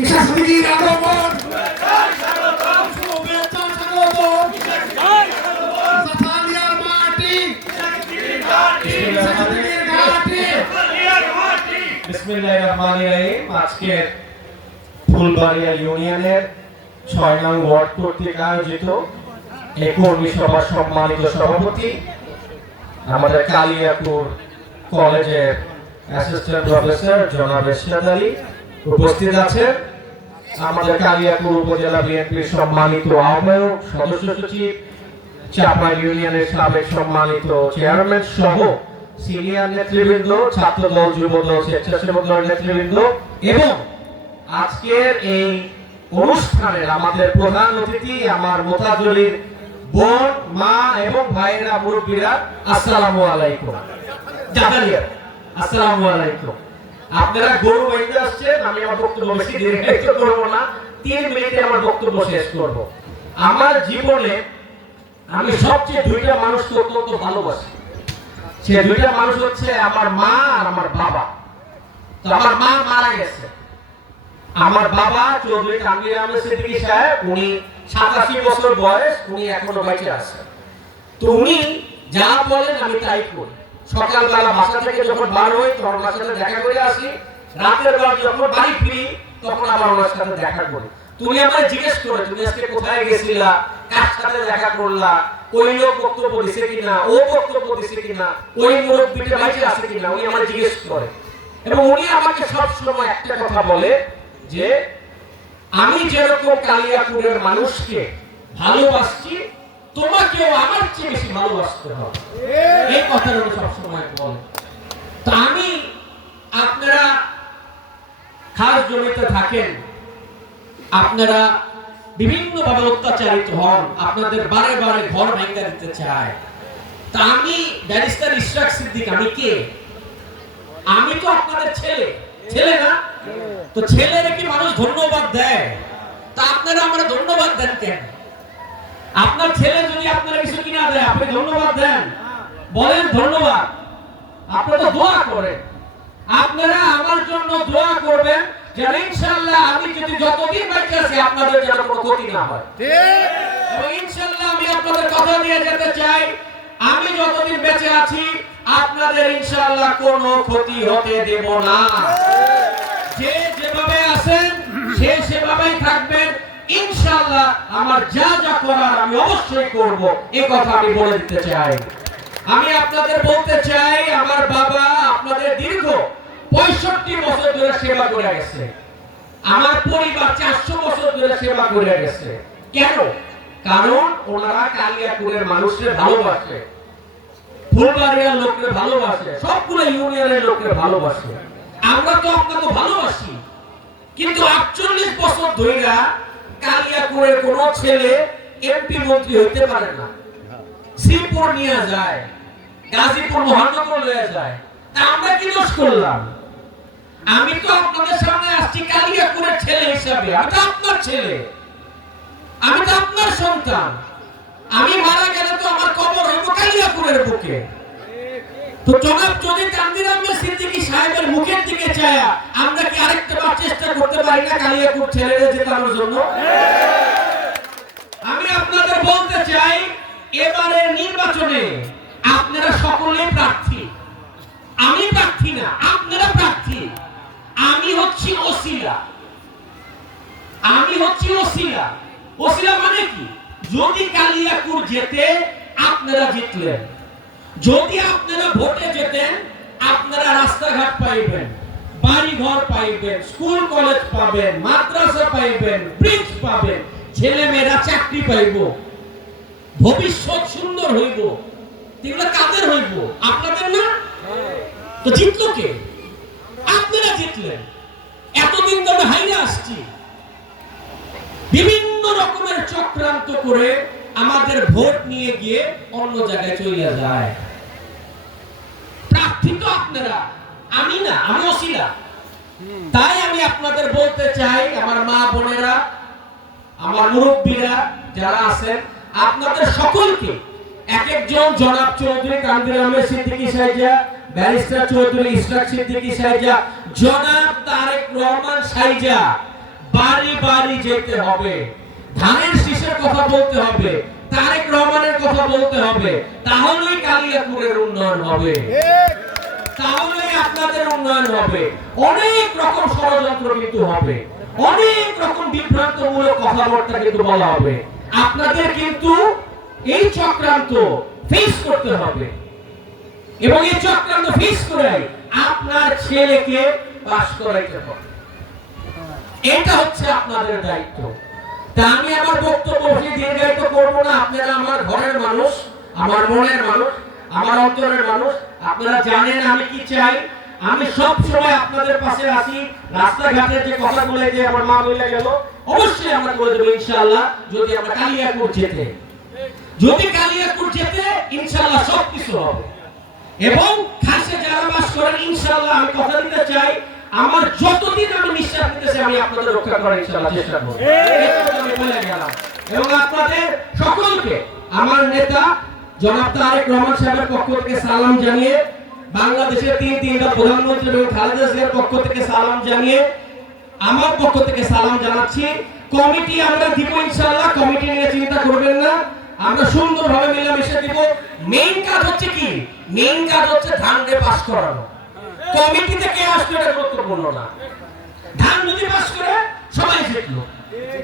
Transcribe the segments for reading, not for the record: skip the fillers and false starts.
ইশাসুদ্দিন আগমন সাফালিয়ার মাটি ইশাসুদ্দিনের ঘাটি। বিসমিল্লাহির রহমানির রহিম। আজকের ফুলবাড়িয়া ইউনিয়নের ৬ নং ওয়ার্ড কর্তৃক আয়োজিত এই কর্মী সভার সম্মানিত সভাপতি আমাদের কালিয়াপুর কলেজের অ্যাসিস্ট্যান্ট প্রফেসর জনাব এরশাদ আলী উপস্থিত আছেন। আমাদের কালিয়াপুর উপজেলা বিএনপির সম্মানিত আহ্বায়ক, সদস্য সচিব, চাপাই ইউনিয়নের সাবেক সম্মানিত চেয়ারম্যান সহ সিনিয়র নেতৃবৃন্দ, ছাত্রদল, যুবদল, স্বেচ্ছাসেবক দলের নেতৃবৃন্দ এবং আজকের এই অনুষ্ঠানের আমাদের প্রধান অতিথি আমার মোতাজুলির বোন, মা এবং ভাইয়েরা, মুরব্বীরা, আসসালামু আলাইকুম। জাকারিয়া, আসসালামু আলাইকুম। আপনারা গরু বাইতে আসছেন, আমি আমার বক্তব্য বেশি দীর্ঘায়িত করব না, 3 মিনিটে আমার বক্তব্য শেষ করব। আমার জীবনে আমি সবচেয়ে দুইটা মানুষকে অত্যন্ত ভালোবাসি। সে দুইটা মানুষ হচ্ছে আমার মা আর আমার বাবা। তো আমার মা মারা গেছে, আমার বাবা চৌধুরী তানভীর আহমেদ সিদ্দিকী সাহেব, উনি 87 বছর বয়স, উনি এখনো বেঁচে আছেন। তো উনি যা বলেন আমি তাই করি। সকালবেলা বাসা থেকে যখন বার হই তখন ওনার সাথে দেখা করে আসি, রাতের বেলা যখন বাড়ি ফিরি তখন আবার ওনার সাথে দেখা করি। তুমি আমায় জিজ্ঞেস করে তুমি আজকে কোথায় গেছিলা, কার সাথে দেখা করলা, ওই লোক বক্তব্য দিছে কিনা, ও বক্তব্য দিছে কিনা, ওই মুরব্বিটা বেঁচে আছে কিনা, উনি আমায় জিজ্ঞেস করে। এবং উনি আমাকে সব সময় একটা কথা বলে যে আমি যেরকম কালিয়াপুরের মানুষকে ভালোবাসছি, তোমাকেও আমার চেয়ে বেশি ভালোবাসতে হবে। এই কথাটা উনি সবসময় বলে। তো আমি, আপনারা খাস জমিতে থাকেন, আপনারা বিভিন্ন ভাবে অত্যাচারিত হন, আপনাদের বারে বারে ঘর ভেঙে দিতে চায়। তা আমি ব্যারিস্টার ইশরাক সিদ্দিক, আমি কে? আমি তো আপনাদের ছেলে, ছেলে না? তো ছেলের কি মানুষ ধন্যবাদ দেয়? তা আপনারা আমরা ধন্যবাদ দেন কেন? আপনার ছেলে যদি আপনারা কিছু কিনা দেয় আপনি ধন্যবাদ দেন? বলেন ধন্যবাদ। আপনারা তো দোয়া করেন, আপনারা আমার জন্য দোয়া করবেন যে ইনশাআল্লাহ আমি যদি যতদিন বেঁচে আছি আপনাদের যেন কোনো ক্ষতি না হয়। ঠিক। এবং ইনশাআল্লাহ আমি আপনাদের কথা দিয়ে যেতে চাই, আমি যতদিন বেঁচে আছি আপনাদের ইনশাআল্লাহ কোনো ক্ষতি হতে দেব না। যে যেভাবে আছেন সে সেভাবেই থাকবেন ইনশাআল্লাহ। আমার যা যা করার আমি অবশ্যই করব, এই কথা আমি বলে দিতে চাই। আমি আপনাদের বলতে চাই, আমার বাবা আপনাদের দীর্ঘ 65 বছর ধরে সেবা করে গেছে, আমার পরিবার 400 বছর ধরে সেবা করে গেছে। কেন? কারণ ওনারা কালিয়াপুরের মানুষকে ভালোবাসে, ফুলবাড়িয়ার লোককে ভালোবাসে, সবগুলো ইউনিয়নের লোককে ভালোবাসে। আমরা তো আপনাকে ভালোবাসি, কিন্তু 48 বছর ধরে কালিয়াপুরের কোন ছেলে এমপি মন্ত্রী হইতে পারে না। শ্রীপুর নিয়ে যায়, গাজীপুর মহানগর নিয়ে যায়। তা আমরা কি দোষ করলাম? আমি তো আপনাদের সামনে আসছি কালিয়াপুরের ছেলে হিসাবে। আমি তো আপনার ছেলে, আমি তো আপনার সন্তান। আমি মারা গেলে তো আমার কবর হইব কালিয়াপুরের বুকে। তো জনাব চৌধুরী তানভীর আহমেদ সিদ্দিকী সাহেবের মুখের দিকে চায়া আমরা কি আরেকটা বার চেষ্টা করতে পারি না কালিয়াপুর ছেলেদের জেতানোর জন্য? আমি আপনাদের বলতে চাই, এবারের নির্বাচনে আপনারা সকলেই প্রার্থী। আমি প্রার্থী না, আপনারা প্রার্থী। আমি হচ্ছি ওসিলা, আমি হচ্ছি ওসিলা। ওসিলা মানে কি? যদি কালিয়াপুর জেতে আপনারা জিতলেন, যদি আপনারা ভোটে যেতেন আপনারা রাস্তাঘাট পাইবেন, বাড়ি ঘর পাইবেন, স্কুল কলেজ পাবেন, মাদ্রাসা পাইবেন, ব্রিজ পাবেন, ছেলে মেয়েরা চাকরি পাইব, ভবিষ্যৎ সুন্দর হইব। এগুলো কাদের হইব? আপনাদের না? তো জিতলো কে? আপনারা জিতলেন। এতদিন তো আমরা হাইরে আসছি, বিভিন্ন রকমের চক্রান্ত করে আমাদের ভোট নিয়ে গিয়ে অন্য জায়গায় চলে যায়। প্রার্থী তো আপনারা, আমি না, আমি ওসিলা। তাই আমি আপনাদের বলতে চাই, আমার মা বোনেরা, আমার মুরব্বীরা যারা আছেন, আপনাদের সকলকে এক একজন জনাব চৌধুরী তানভীর আহমেদ সিদ্দিকী সাহেজা, ব্যারিস্টার চৌধুরী ইশরাক সিদ্দিকী সাহেজা, জনাব তারেক রহমান সাহেজা, বাড়ি বাড়ি যেতে হবে, ধানের শীষের কথা বলতে হবে, তারেক রহমানের কথা বলতে হবে, তাহলেই কালিয়াকুরের উন্নয়ন হবে, তাহলে আপনাদের উন্নয়ন হবে। অনেক রকম ষড়যন্ত্র কিন্তু হবে, অনেক রকম বিভ্রান্তমূলক কথাবার্তা কিন্তু বলা হবে। আপনাদের কিন্তু এই চক্রান্ত ফেস করতে হবে এবং এই চক্রান্ত ফেস করে আপনার ছেলেকে পাস করাইতে হবে। এটা হচ্ছে আপনাদের দায়িত্ব। তা আমি আমার বক্তব্য বেশি দীর্ঘায়িত করব না। আপনারা আমার ঘরের মানুষ, আমার মনের মানুষ, আমার অন্তরের মানুষ। আপনারা জানেন আমি কি চাই। আমি সব সময় আপনাদের পাশে আছি। রাস্তাঘাটে যে কথাগুলো যে আমার মা বলে গেল, অবশ্যই আমরা করে দেব ইনশাআল্লাহ। যদি আমরা কালিয়াকুর যেতে, যদি কালিয়াকুর যেতে ইনশাআল্লাহ সব কিছু হবে। এবং খাসে যারা বাস করেন ইনশাআল্লাহ আমি কথা দিতে চাই, আমার যতদিন আমি নিঃশ্বাস নিতেছি আমি আপনাদের রক্ষা করার ইনশাআল্লাহ চেষ্টা করব। এটা আমি বলে গেলাম। এবং আপনাদের সকলকে আমার নেতা জনাব তারেক রহমান সাহেবের পক্ষ থেকে সালাম জানিয়ে, বাংলাদেশের তিনটা প্রধানমন্ত্রী এবং খালেদা জিয়ার পক্ষ থেকে সালাম জানিয়ে, আমার পক্ষ থেকে সালাম জানাচ্ছি। কমিটি আমরা দিব ইনশাআল্লাহ, কমিটি নিয়ে চিন্তা করবেন না, আমরা সুন্দরভাবে মিলেমিশে দিব। মেইন কাজ হচ্ছে কি? মেইন কাজ হচ্ছে ধানকে পাস করানো। কমিটিতে কে আসবে এটা গুরুত্বপূর্ণ না। ধান যদি পাস করে সবাই জিতলো,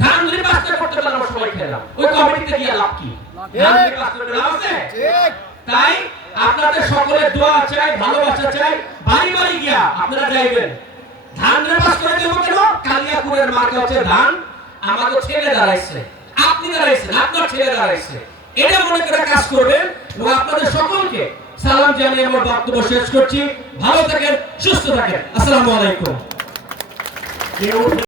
ধান যদি পাস করতে পারলে আমরা সবাই খেলাম। ওই কমিটিতে গিয়ে লাভ কি? ধান যদি পাস করে লাভ আছে? তাই আপনাদের সকলের দোয়া চাই, ভালোবাসা চাই। বাড়ি বাড়ি গিয়া আপনারা যাইবেন। ধান পাস করে দেব কেন? কালিয়াকুরের মার্কা হচ্ছে ধান। আমাদের ছেলে দাঁড়াইছে, আপনি দাঁড়াইছেন, আপনার ছেলে দাঁড়াইছে। এটা মনে করে কাজ করবেন। এবং আপনাদের সকলকে সালাম জানিয়ে আমার বক্তব্য শেষ করছি। ভালো থাকেন, সুস্থ থাকেন। আসসালামু আলাইকুম।